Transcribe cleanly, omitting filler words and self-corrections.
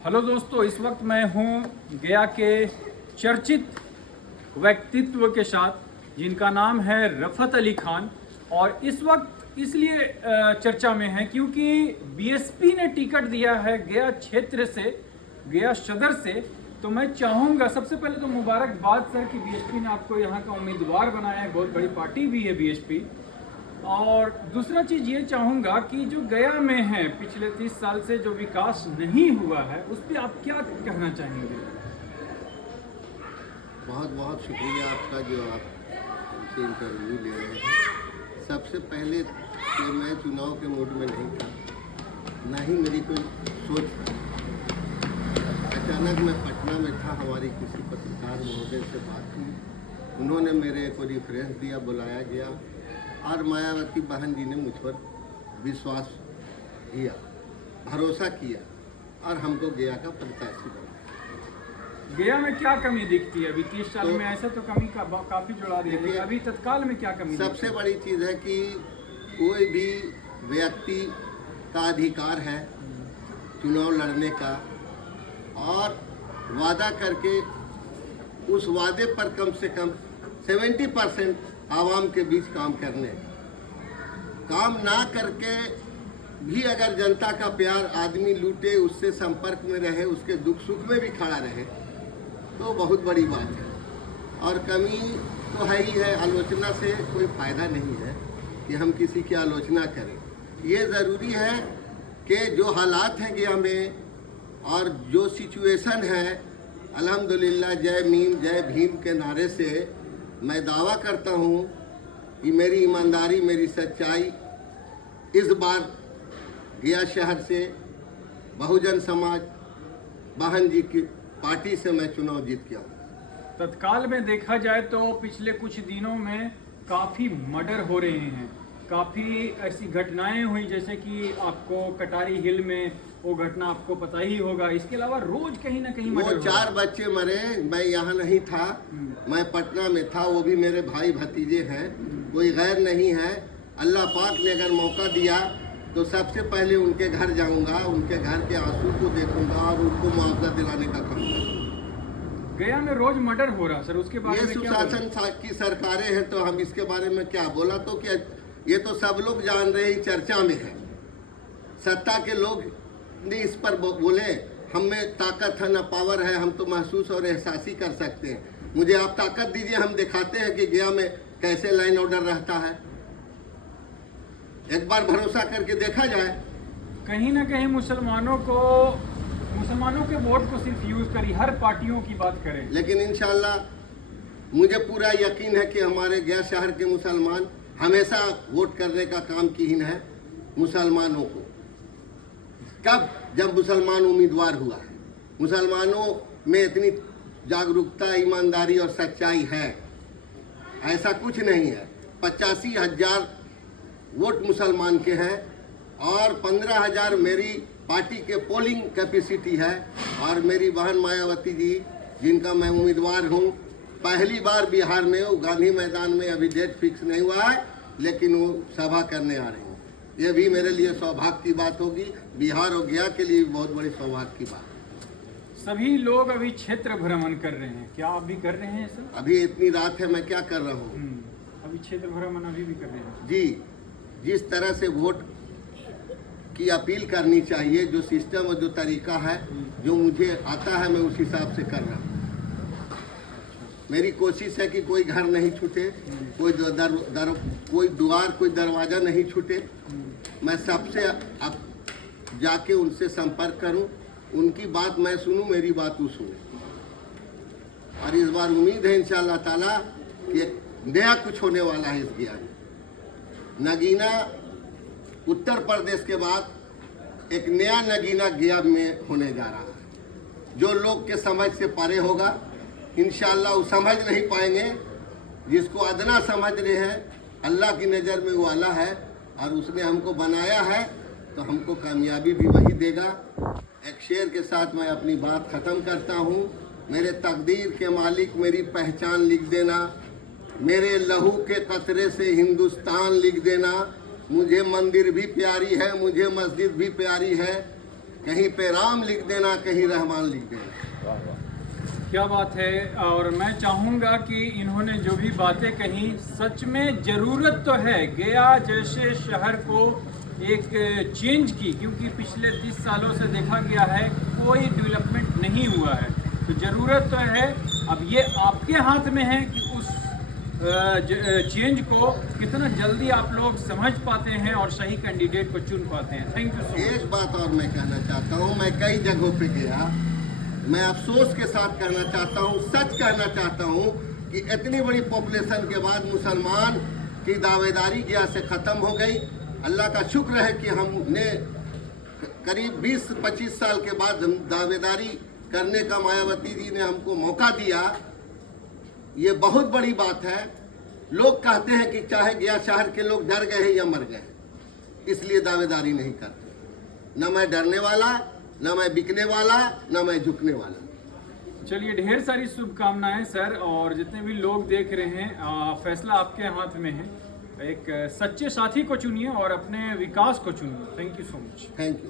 Hello दोस्तों, इस वक्त मैं हूं गया के चर्चित व्यक्तित्व के साथ जिनका नाम है रफ़त अली खान। और इस वक्त इसलिए चर्चा में है क्योंकि बीएसपी ने टिकट दिया है गया क्षेत्र से, गया सदर से। तो मैं चाहूँगा सबसे पहले तो मुबारकबाद सर कि बीएसपी ने आपको यहाँ का उम्मीदवार बनाया है, बहुत बड़ी पार्टी भी है बीएसपी। और दूसरा चीज़ ये चाहूँगा कि जो गया में है पिछले 30 साल से जो विकास नहीं हुआ है उस पर आप क्या कहना चाहेंगे? बहुत बहुत शुक्रिया आपका जो आप हमसे इंटरव्यू ले रहे हैं। सबसे पहले कि मैं चुनाव के मूड में नहीं था, ना ही मेरी कोई सोच थी। अचानक मैं पटना में था, हमारी किसी पत्रकार महोदय से बात हुई, उन्होंने मेरे को रिफरेंस दिया, बुलाया गया और मायावती बहन जी ने मुझ पर विश्वास किया, भरोसा किया और हमको गया का प्रत्याशी बनाया। गया में क्या कमी दिखती है अभी 30 साल में? ऐसे तो कमी का काफ़ी जुड़ा दी है, अभी तत्काल में क्या कमी? सबसे बड़ी चीज़ है कि कोई भी व्यक्ति का अधिकार है चुनाव लड़ने का और वादा करके उस वादे पर कम से कम 70% आवाम के बीच काम करने, काम ना करके भी अगर जनता का प्यार आदमी लूटे, उससे संपर्क में रहे, उसके दुख सुख में भी खड़ा रहे तो बहुत बड़ी बात है। और कमी तो है ही है, आलोचना से कोई फ़ायदा नहीं है कि हम किसी की आलोचना करें। ये ज़रूरी है कि जो हालात हैं गया में और जो सिचुएशन है, अल्हम्दुलिल्लाह जय मीम जय भीम के नारे से मैं दावा करता हूँ कि मेरी ईमानदारी, मेरी सच्चाई इस बार गया शहर से बहुजन समाज बहन जी की पार्टी से मैं चुनाव जीत के आऊँ। तत्काल में देखा जाए तो पिछले कुछ दिनों में काफ़ी मर्डर हो रहे हैं, काफ़ी ऐसी घटनाएं हुई, जैसे कि आपको कटारी हिल में वो घटना आपको पता ही होगा। इसके अलावा रोज कहीं ना कहीं वो 4 बच्चे मरे, मैं यहाँ नहीं था, मैं पटना में था, वो भी मेरे भाई भतीजे हैं, कोई गैर नहीं है। अल्लाह पाक ने अगर मौका दिया तो सबसे पहले उनके घर जाऊंगा, उनके घर के आंसू को देखूंगा और उनको मुआवजा दिलाने का काम करूंगा। गया में रोज मर्डर हो रहा सर, उसके बारे में सुशासन की सरकारें हैं तो हम इसके बारे में क्या बोला? तो क्या ये तो सब लोग जान रहे हैं, चर्चा में है, सत्ता के लोग ने इस पर बोले, हम में ताकत है ना पावर है, हम तो महसूस और एहसासी कर सकते हैं। मुझे आप ताकत दीजिए, हम दिखाते हैं कि गया में कैसे लाइन ऑर्डर रहता है। एक बार भरोसा करके देखा जाए। कहीं ना कहीं मुसलमानों के वोट को सिर्फ यूज करी, हर पार्टियों की बात करें, लेकिन इंशाल्लाह मुझे पूरा यकीन है कि हमारे गया शहर के मुसलमान हमेशा वोट करने का काम कीन है मुसलमानों को। कब? जब मुसलमान उम्मीदवार हुआ है। मुसलमानों में इतनी जागरूकता, ईमानदारी और सच्चाई है, ऐसा कुछ नहीं है। 85,000 वोट मुसलमान के हैं और 15,000 मेरी पार्टी के पोलिंग कैपेसिटी है। और मेरी बहन मायावती जी, जिनका मैं उम्मीदवार हूँ, पहली बार बिहार में वो गांधी मैदान में, अभी डेट फिक्स नहीं हुआ है, लेकिन वो सभा करने आ रही हैं। ये भी मेरे लिए सौभाग्य की बात होगी, बिहार और गया के लिए बहुत बड़ी सौभाग्य की बात। सभी लोग अभी क्षेत्र भ्रमण कर रहे हैं, क्या आप भी कर रहे हैं सर? अभी इतनी रात है, मैं क्या कर रहा हूँ? अभी क्षेत्र भ्रमण अभी भी कर रहे हैं जी। जिस तरह से वोट की अपील करनी चाहिए, जो सिस्टम और जो तरीका है, जो मुझे आता है, मैं उस हिसाब से कर रहा हूँ। मेरी कोशिश है कि कोई घर नहीं छूटे, कोई कोई द्वार, कोई दरवाज़ा नहीं छूटे। मैं सबसे अब जाके उनसे संपर्क करूं, उनकी बात मैं सुनूं, मेरी बात वो सुने। और इस बार उम्मीद है इंशाअल्लाह ताला कि एक नया कुछ होने वाला है इस गया में। नगीना उत्तर प्रदेश के बाद एक नया नगीना गया में होने जा रहा है, जो लोग के समझ से परे होगा। इंशाअल्लाह वो समझ नहीं पाएंगे, जिसको अदना समझ रहे हैं, अल्लाह की नज़र में वो आला है और उसने हमको बनाया है तो हमको कामयाबी भी वही देगा। एक शेर के साथ मैं अपनी बात ख़त्म करता हूँ। मेरे तकदीर के मालिक मेरी पहचान लिख देना, मेरे लहू के कतरे से हिंदुस्तान लिख देना। मुझे मंदिर भी प्यारी है, मुझे मस्जिद भी प्यारी है, कहीं पे राम लिख देना, कहीं रहमान लिख देना। क्या बात है। और मैं चाहूँगा कि इन्होंने जो भी बातें कही, सच में ज़रूरत तो है गया जैसे शहर को एक चेंज की, क्योंकि पिछले 30 सालों से देखा गया है कोई डेवलपमेंट नहीं हुआ है। तो ज़रूरत तो है, अब ये आपके हाथ में है कि उस चेंज को कितना जल्दी आप लोग समझ पाते हैं और सही कैंडिडेट को चुन पाते हैं। Thank you so much. एक बात और मैं कहना चाहता हूँ, मैं कई जगहों पे गया, मैं अफसोस के साथ कहना चाहता हूँ, सच कहना चाहता हूँ कि इतनी बड़ी पॉपुलेशन के बाद मुसलमान की दावेदारी गया से ख़त्म हो गई। अल्लाह का शुक्र है कि हमने करीब 20-25 साल के बाद दावेदारी करने का मायावती जी ने हमको मौका दिया। ये बहुत बड़ी बात है। लोग कहते हैं कि चाहे गया शहर के लोग डर गए हैं या मर गए, इसलिए दावेदारी नहीं करते। न मैं डरने वाला, न मैं बिकने वाला, न मैं झुकने वाला। चलिए, ढेर सारी शुभकामनाएं सर, और जितने भी लोग देख रहे हैं, फैसला आपके हाथ में है। एक सच्चे साथी को चुनिए और अपने विकास को चुनिए। Thank you so much. Thank you.